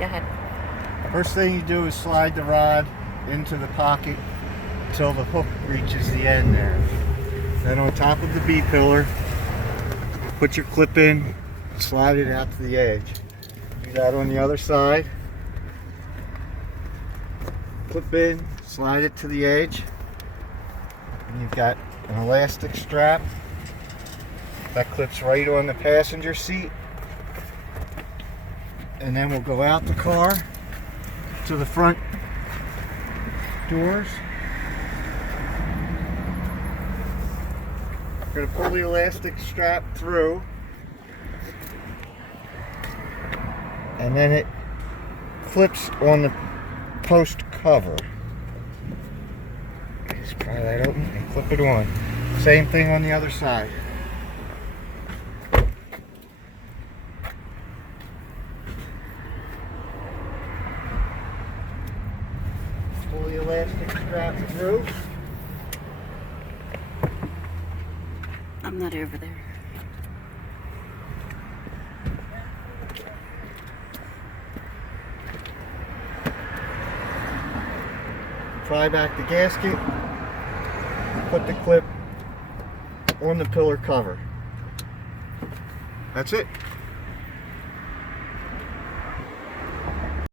Go ahead. First thing you do is slide the rod into the pocket until the hook reaches the end there. Then on top of the B-pillar, put your clip in, slide it out to the edge. Do that on the other side. Clip in, slide it to the edge. And you've got an elastic strap that clips right on the passenger seat. And then we'll go out the car to the front doors. We're going to pull the elastic strap through, and then it clips on the post cover. Just pry that open and clip it on. Same thing on the other side. Pull the elastic strap through. I'm not over there. Pry back the gasket. Put the clip on the pillar cover. That's it.